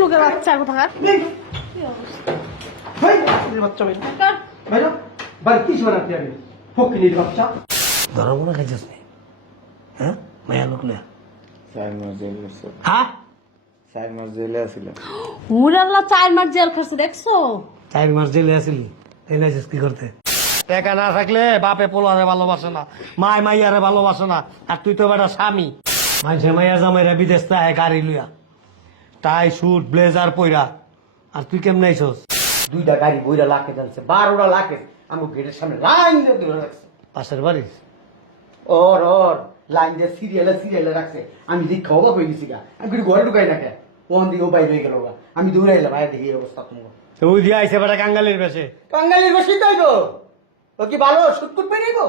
লোকের বাচ্চা কোথাকার? ভাই বাচ্চা বাড়ি ফকিনির বাচ্চা। মনে খাইছিস নি হ্যাঁ? মায়া লোকলে চার মাস জেলে আছে হ্যাঁ? চার মাস জেলে আছিল উড়াল্লা চার মাস জেল খাচ্ছে দেখছ? চার মাস জেলে আসিলি এই নাইছিস কি করতে? টাকা না থাকলে বাপে পোলারে ভালোবাসে না মায় মাইয়ারে ভালোবাসে না আর তুই তো বেটা স্বামী। মাইসে মাইয়া জামাইরা বিদেশ তাই গাড়ি লইয়া। টাই শুট ব্লেজার পইরা। আর তুই কেমন আইছস? দুইটা গাড়ি বইরা লাখে জানছে বারোটা লাখে আমি গেটের সামনে লাইন দিয়ে ধরে রাখছে। পাশের বাড়ি? ওর ওর লাইন দিয়ে সিরিয়ালে সিরিয়ালে রাখছে। আমি দেখি খাওয়া হয়ে গেছি গা। আমি কিছু ঘরে ঢুকাই না কে? ওখান দিকে বাইরে হয়ে গেল গা? আমি দৌড়ে এলাম ভাই দেখি এই অবস্থা তোমার ওই দিয়ে আইসে বেটা কাঙ্গালির বেশে। কাঙ্গালির বেশি তাই গো। ও কি ভালো? শুট করবে নি গো?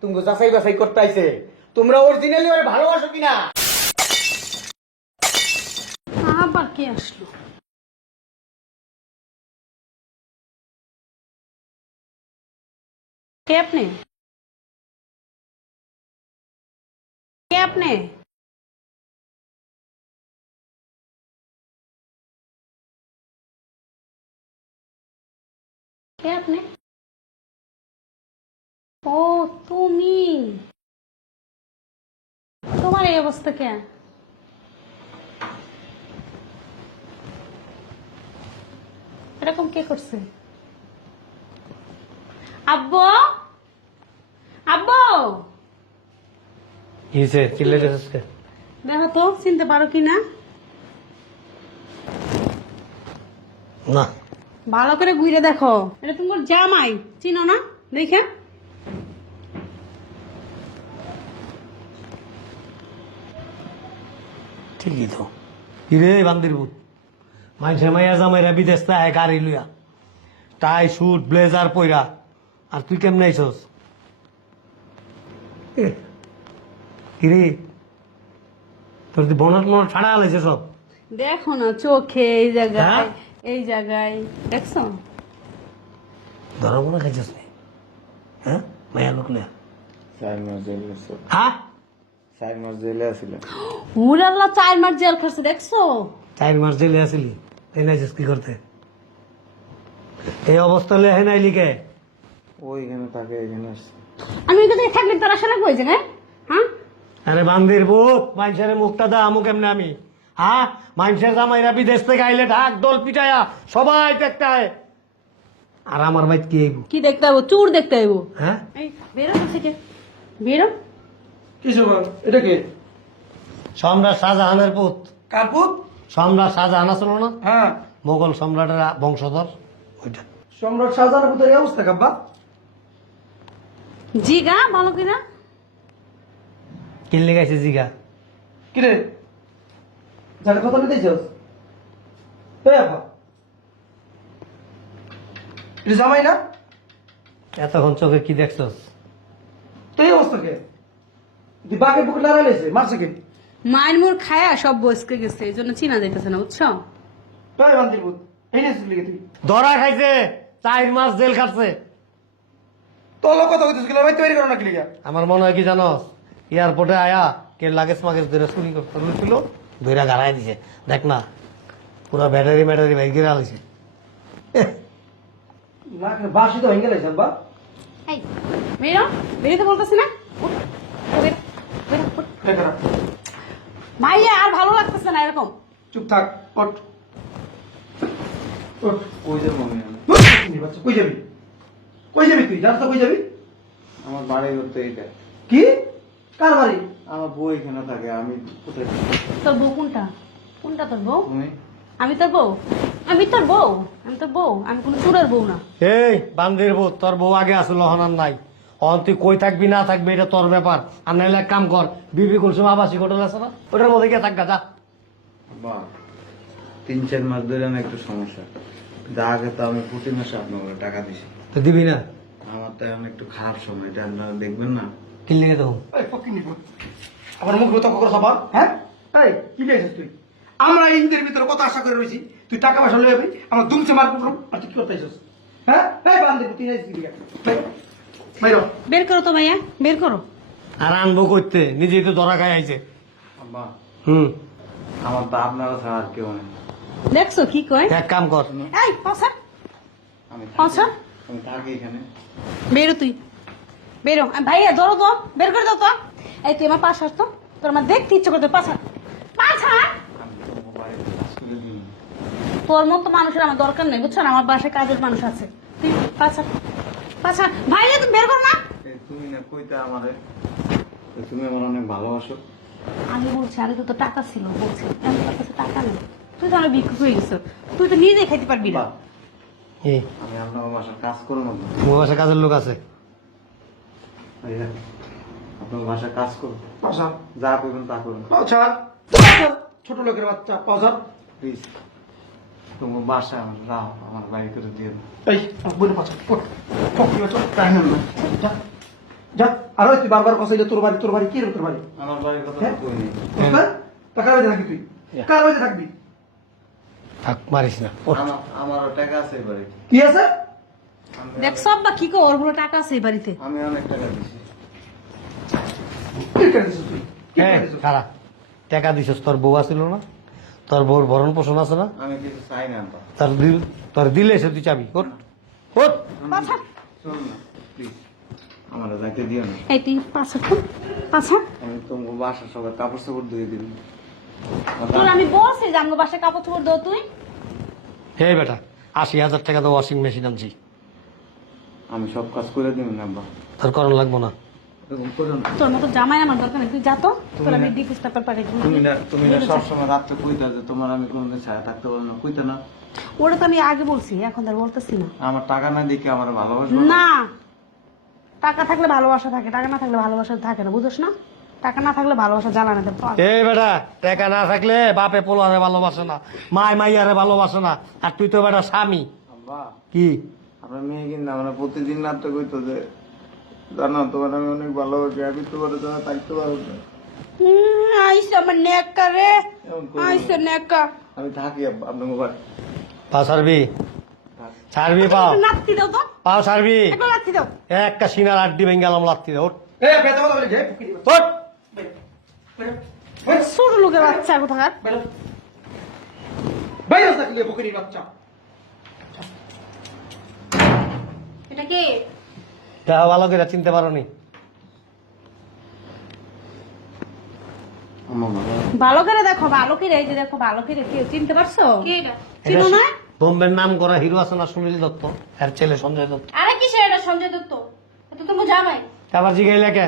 তুমি যাচাই বাছাই করতে আইছে। তোমরা অরিজিনালি ওর ভালোবাসো কিনা আবার কে আসলো কে আপনি কে আপনি কে আপনি ও তুমি তোমার এই অবস্থা কে এরকম কে করছে? আব্বু? আব্বু? কি হয়েছে চিল্লাইতেছিস কে দেখো তো চিনতে পারো কি না? না। ভালো করে ঘুরে দেখো। এটা তোমার জামাই চিনো না? দেখে। ঠিকই তো। কিরে বান্দির ভূত। মাইসে মাইয়া জামাইরা বিদেশ তাই গাড়ি লইয়া। টাই শুট ব্লেজার পইরা। আর তুই কেমন আইছস? এ, কিরে? তোর তুই বনাস মনে ছাড়া আলাইছে সব? দেখো না চোখে এই জায়গায় হ্যাঁ? এই জায়গায় দেখছ? ধরা মনে খাইছিস নি? হ্যাঁ? মায়া লোকলে চার মাস জেলে হ্যাঁ? চার মাস জেলে আছিল উড়াল্লা চার মাস জেল খাচ্ছে দেখছ? চার মাস জেলে আসিলি। কি করতে? এই অবস্থা হলে ওইখানে থাকে এখানে আসছে। আমি থেকে থাকলে তোর আসা লাগবে ওই জায়গায় হ্যাঁ? আরে বান্দির ভূত মানুষের মুখটা দা আমু কেমনে আমি। হ্যাঁ? মানুষের জামাইরা বিদেশ থেকে আইলে ঢাক দল পিটায়া সবাই দেখতায় আর আমার বাইত কি আইব? কি দেখতে হব চুর দেখতে হব হ্যাঁ? এই বেরো থেকে। বেরো। কিছু এটা কে? সম্রাট শাহজাহানের পুত। কাপুত সম্রাট শাহজাহান আসলো না? হ্যাঁ। মোগল সম্রাটের বংশধর। ওইটা। সম্রাট শাহজাহানের পুত্রের এই অবস্থা কাব্বা জি গা ভালো কিনা? কিনলে গেছে জিগা। কিরে? যার কথা নিতেছস এই আপা এটা জামাই না? এতক্ষণ চোখে কি দেখছস? তো এই অবস্থা কে? তুই বাঘের বুকে লড়াইছে মারছে কে? মায়ের মোর খায়া সব বসকে গেছে এই জন্য চিনা যাইতেছে না বুঝছ? ধরা খাইছে চার মাস জেল খাটছে। তো লোক কথা কইতেছ গেলে ভাই করো না কি আমার মনে হয় কি জানস এয়ারপোর্টে আয়া কে লাগেজ মাগেজ ধরে চুরি করতে লুছিল ধইরা গাড়াই দিছে। দেখ না পুরা ব্যাটারি ম্যাটারি বাইক গিরে আলিছে বাসি তো এই বেরো বেরোতে বলতেছি না। ভাইয়া আর ভালো লাগতেছে না এরকম। চুপ থাক ওঠ। ওঠ। কই যাবি কই যাবি? তুই? জানিস তো কই যাবি? আমার বাড়ি করতে এইটা। কি? কার বাড়ি? আমার বউ এখানে থাকে আমি কোথায়? তোর বউ কোনটা? কোনটা তোর বউ? আমি তোর বউ? আমি তোর বউ? আমি তোর বউ? আমি কোনো চুরের বউ না। এই বান্দির বউ তোর বউ আগে আসলো হনার নাই। অন তুই কই থাকবি না থাকবি এটা তোর ব্যাপার। আর নাইলে এক কাম কর বিবি কুলসুম আবাসিক হোটেল আছে না? ওটার মধ্যে গিয়ে থাকগা যা। বা তিন চার মাস ধরে আমার একটু সমস্যা। যা আগে তো আমি প্রতি মাসে আপনাকে টাকা দিছি। তো দিবি না? আমার তো এখন একটু খারাপ সময় এটা আপনারা দেখবেন না। কিনলে দেবো? আবার মুখ রোতা করে সবার হ্যাঁ? এই কি লিখেছিস তুই? আমরা এই ভিতরে কত আশা করে রয়েছি তুই টাকা পয়সা লয়ে যাবি আমার দুমছে মার কুটরম আর তুই কি করতে আইছিস হ্যাঁ? এই বান্দির তুই লিখা বাইরো। বের করো তো ভাইয়া বের করো। আর আনব করতে নিজেই তো ধরা খাই আইছে। আব্বা হুম। আমার তো আপনারা ছাড়া আর কেউ নেই। দেখছ কি কয়? এক কাম কর। এই পাশা আমি আচ্ছা। আমি থাকি এখানে। বেরো তুই। বেরো। ভাইয়া ধরো তো। বের করে দাও তো। এই তুই আমার পাশে আসতো তোর আমার দেখতে ইচ্ছে করতো করে দিই তোর মতো মানুষের আমার দরকার নেই বুঝছ না? আমার বাসায় কাজের মানুষ আছে। তুই পাশা ভাইয়া তুমি বের কর না। তুমি না কইতা আমারে? তুমি আমার অনেক ভালোবাসো। আমি বলছি আগে তো টাকা ছিল বলছি এখন তোর কাছে টাকা নেই। তুই তো অনেক ভিক্ষুক হয়ে গেছো। তুই তো নিজে খাইতে পারবি না। এই আমি আপনার বাসার কাজ করব না। তোমার কাজের লোক আছে। আপনার কাজ করব যা করবেন তা ছোট লোকের বাচ্চা পাশা প্লিজ তোমার বাসা আমার রাও আমার বাড়ি করে দিয়ে দাও। এই বলে যা যা। আর ওই তুই বারবার কসাইলে তোর বাড়ি তোর বাড়ি কি রে তোর বাড়ি? আমার বাড়ির কথা হ্যাঁ? টাকা বাড়িতে থাকবি তুই? কার থাকবি? থাক মারিস না। আমার আমারও টাকা আছে এই বাড়িতে। কি আছে? আমি- দেখ সব বা কি কো ওর বড় টাকা আছে এই বাড়িতে? আমি অনেক টাকা দিছি। কি করে দিছিস তুই? কি করে দিছিস? টাকা দিছস তোর বউ আছিল না? তোর বউর ভরণ পোষণ আছে না? আমি কিছু চাই না তোর দিল তোর দিলে সে তুই চাবি। না প্লিজ আমার যাইতে দিও না। এই তুই পাশা খুব আমি তোমার বাসার সবাই কাপড় চাপড় ধুয়ে দিবি। তোর আমি বলছি যে বাসায় কাপড় চোপড় তুই। হে বেটা আশি হাজার টাকা তো ওয়াশিং মেশিন আনছি। আমি সব কাজ করে দিব না আব্বা। তোর করণ লাগবো করো না। তোর মতো জামাই আমার দরকার নেই। তুই যা তো তোর আমি না- পেপার পাঠিয়ে দিবি। তুমি না তুমি না সবসময় রাত্রে কইতা যে তোমার আমি কোনোদিন ছায়া থাকতে পারব না। কইতা না। ওটা তো আমি আগে বলছি এখন তার বলতেছি না। আমার টাকা না দেখে আমার ভালোবাসবো না। টাকা থাকলে ভালোবাসা থাকে টাকা না থাকলে ভালোবাসা থাকে না টাকা না থাকলে ভালোবাসা জ্বালা না এই বেটা টাকা না থাকলে বাপে পোলারে ভালোবাসে না মায় মাইয়ারে ভালোবাসে না আর তুই তো বেটা স্বামী। কি? আপনার মেয়ে কিন্তু আমরা প্রতিদিন রাত্রে কইতো যে জানো তোমার আমি অনেক ভালোবাসি আমি তোমার জন্য থাকতে পারব না। আইসা আমার নেকা রে। আইসা নেকা আমি থাকি আপনার মোবাইল। পাও পাও? নাতি দাও তো। পাও ছাড়বি একটা দাও। সিনার আড্ডি ভেঙে গেলাম লাত্তি দে ওঠ। এ বেতা বলে যে বাচ্চা। ওঠ। বেরো, বেরো, ছোট লোকের বাচ্চা কোথাকার? বাইরে থাকলে ফকির বাচ্চা। এটা কে? ভালো করে চিনতে পারো নি ভালো করে দেখো ভালো করে এই যে দেখো ভালো করে কেউ চিনতে পারছ? চিনো না? বোম্বের নাম করা হিরো আছে না সুনীল দত্ত? আর ছেলে সঞ্জয় দত্ত। আরে কিসের এটা সঞ্জয় দত্ত? এটা তো জামাই। আবার জিগাই লেখে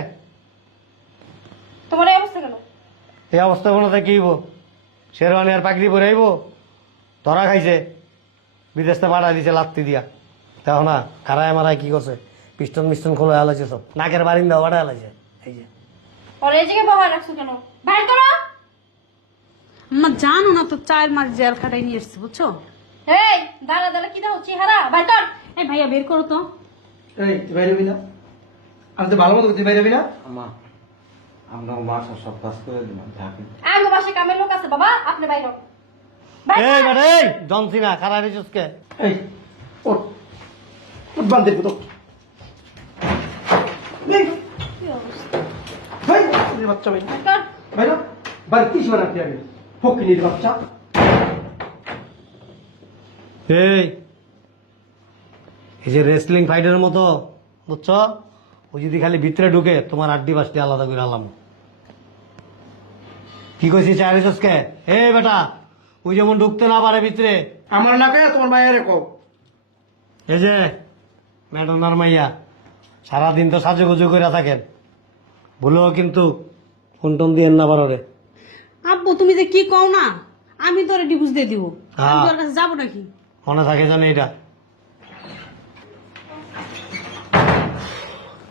তোমার এই অবস্থা কেন? এই অবস্থা কোনো কি হইব? শেরওয়ানি আর পাকড়ি পরে আইব? ধরা খাইছে। বিদেশে পাঠা দিছে লাত্তি দিয়া। দেখো না মারায় কি করছে? পিস্টন মিস্টন খোলা হেলাইছে সব নাকের বারিন্দা বাড়া হেলাইছে এই যে। ওর এই জায়গায় বাবা রাখছো কেন? বাইর করো। আমার জানো না তো চার মার জেল খাটাই নিয়ে এসছি বুঝছ? এই দাঁড়া দাঁড়া কি দাও চেহারা বাইর কর। এই ভাইয়া বের করো তো। এই তুই বাইরে হবি না? আমি তো ভালো মতো তুই বাইরে হবি না? আমা আমরা বাসা সব কাজ করে দিলাম থাকি আমি বাসে কামের লোক আছে বাবা আপনি বাইর এই কর। বেটা এই জনসি না খারাপ এই ওঠ। ওঠ বান্ধে বাচ্চা ভাই। ভাই না বাড়ি কি শোনা কি আগে ফকির বাচ্চা। এই এই যে রেসলিং ফাইটের মতো বুঝছ? ও যদি খালি ভিতরে ঢুকে তোমার আড্ডি বাসটি আলাদা করে আলাম। কি কইছি চারিসকে এই বেটা ওই যেমন ঢুকতে না পারে ভিতরে। আমার না কে তোমার মায়ের কো এই যে ম্যাডাম মাইয়া। সারাদিন তো সাজু গুজু করে থাকেন। ভুলেও কিন্তু ফোন টোন দিয়ে না পারো রে আব্বু তুমি যে কি কও না? আমি তোর ডিভোর্স দিয়ে দিব। আমি হ্যাঁ। তোর কাছে যাব নাকি? মনে থাকে জানে এটা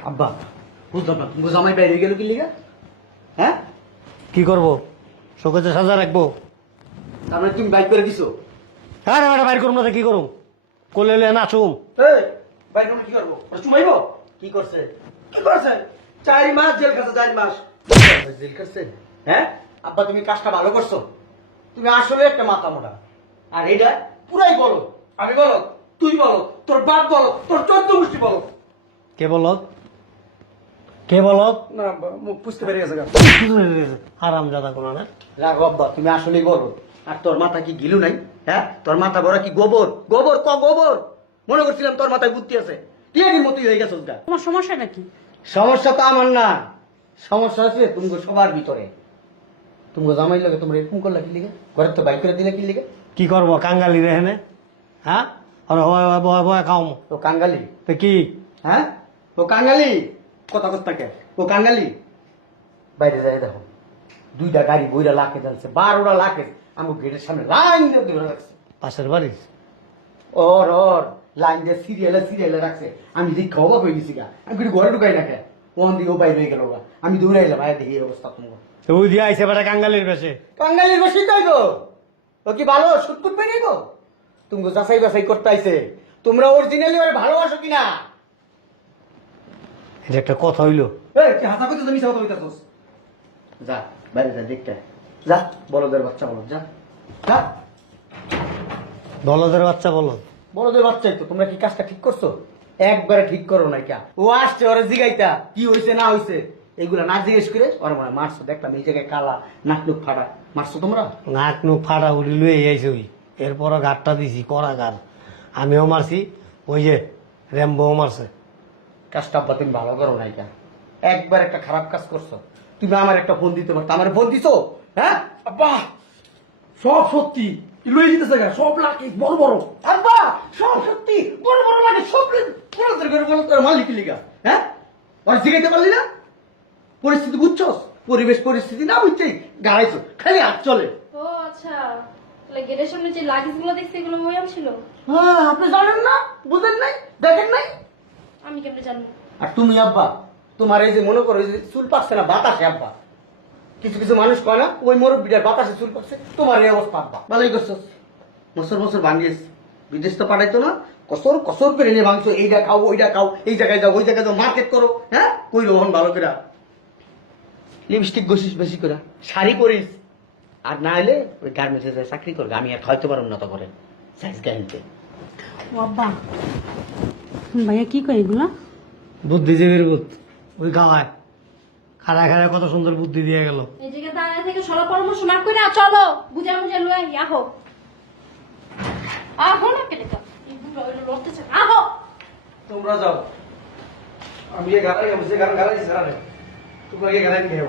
আব্বা বুঝলাম না তুমি জামাই বাইরে গেল কি লিগা? হ্যাঁ? কি করব? সাজা রাখব। তারপরে তুমি বাইক করে দিছো? আরে বেটা বাইর করুম না কি করুম? কোলে নাচুম। এই করে কি করব? চুমাইবো? কি করছে? কি করছে? চারি মাস জেল খাচ্ছে চারি মাস। জেল খাচ্ছে? হ্যাঁ? আব্বা তুমি কাজটা ভালো করছ? তুমি আসলে একটা মাথা মোটা। আর এটা পুরাই বলো আমি বলো তুই বলো তোর বাপ বলো তোর চোদ্দ গোষ্ঠী বলো কে বল কে বলো না মুখ পুষতে পেরে গেছে আরাম জাদা কোনো না? রাখো আব্বা তুমি আসলেই বলো আর তোর মাথা কি গিলু নাই? হ্যাঁ? তোর মাথা বড় কি গোবর? গোবর ক গোবর? মনে করছিলাম তোর মাথায় বুদ্ধি আছে। টিয়ারির মতোই হয়ে গেছো গা তোমার সমস্যাটা কি? সমস্যা তো আমার না। সমস্যা আছে তুমি সবার ভিতরে। তুমি জামাই লাগে তোমরা এরকম করলা কি লিগে? ঘরের তো বাইক করে দিলে কি লিগে? কি করব কাঙ্গালি রে হেনে? হ্যাঁ? আর হয় বয় বয় খাও। ও কাঙ্গালি? তো কি? হ্যাঁ? ও কাঙ্গালি? কথা কথা কে ও কাঙ্গালি? বাইরে যাই দেখো। দুইটা গাড়ি বইরা লাখে যাচ্ছে বারোটা লাখে আমার গেটের সামনে লাইন দিয়ে ধরে রাখছে। পাশের বাড়ি? ওর ওর। লাইন দিয়ে সিরিয়ালে সিরিয়ালে রাখছে। আমি দেখি অবাক হয়ে গেছি গা। আমি কিন্তু ঘরে ঢুকাই না খেয়ে ওখান দিয়ে ও বাইরে হয়ে গেল গা। আমি দৌড়ে এলাম ভাই দেখি অবস্থা তোমার তো দিয়ে আইসে বেটা কাঙ্গালির বেশে। কাঙ্গালির বসে তাই গো? ও কি ভালো? সুদ করবে নি গো তুমি যাচাই বাছাই করতে আইছে। তোমরা অরিজিনালি ওর ভালোবাসো কিনা? এটা একটা কথা হইল। এই তুই হাসা করতে মিশা কথা কইতাছস? যা বাইরে যা দেখতে। যা বলদের বাচ্চা বলো যা। যা। বলদের বাচ্চা বলো বড়দের বাচ্চাই তো তোমরা কি কাজটা ঠিক করছ? একবারে ঠিক করো না কে। ও আসছে ওরা জিগাইতা কি হয়েছে না হইছে? এগুলা না জিজ্ঞেস করে ওরা মনে মারছো দেখলাম এই জায়গায় কালা নাক নুক ফাটা মারছো তোমরা? নাক নুক ফাটা উড়ি লুয়ে আইছে ওই। এরপরও গাটটা দিছি কড়া গার আমিও মারছি ওই যে র্যাম্বোও মারছে। কাজটা আব্বা তুমি ভালো করো না কে। একবার একটা খারাপ কাজ করছ। তুমি আমার একটা ফোন দিতে পারতো আমার ফোন দিছো? হ্যাঁ? আব্বা সব সত্যি। লুয়ে দিতেছে সব লাকি বড় বড়। আব্বা! সব সত্যি। বড় বড় লাগে সব বড়দের করে বড় তোর মালিক লিগা। হ্যাঁ? ওর জিগাইতে পারলি না? পরিস্থিতি বুঝছস? পরিবেশ পরিস্থিতি না বুঝছেই গাড়াইছো। খালি হাত চলে। ও আচ্ছা। তাহলে গেটের সামনে যে দেখছি এগুলো ওয়াম ছিল? হ্যাঁ আপনি জানেন না? বুঝেন নাই? দেখেন নাই? আমি কেমনে জানব? আর তুমি আব্বা তোমার এই যে মনে করো যে চুল পাচ্ছে না বাতাসে আব্বা। কিছু কিছু মানুষ কয় না ওই মুরব্বীটার বাতাসে চুল পাচ্ছে তোমার এই অবস্থা আব্বা। ভালোই করছ বছর বছর ভাঙিস বিদেশ তো পাঠাইতো না। কসর কসর করে নিয়ে ভাঙছো এইটা খাও ওইটা খাও এই জায়গায় যাও ওই জায়গায় যাও মার্কেট করো হ্যাঁ? কই রোহন ভালো করে লিপস্টিক ঘষিস বেশি করে শাড়ি পরিস। আর না হলে ওই গার্মেন্টসে যায় চাকরি করবে। আমি আর খাইতে পারব না তো করে সাইজ গাড়িতে ও আব্বা। ভাইয়া কি করে এগুলা? বুদ্ধিজীবীর বুধ ওই গাওয়ায় খাড়া খাড়া কত সুন্দর বুদ্ধি দিয়ে গেল। এই জায়গায় দাঁড়িয়ে থেকে সলা পরামর্শ না করে চলো বুঝা বুঝা লয়ে আহো তোমরা যাও। আমি গাড়াই আমি যে গান গাড়াই সারা তোমরা গিয়ে গাড়াই নিয়ে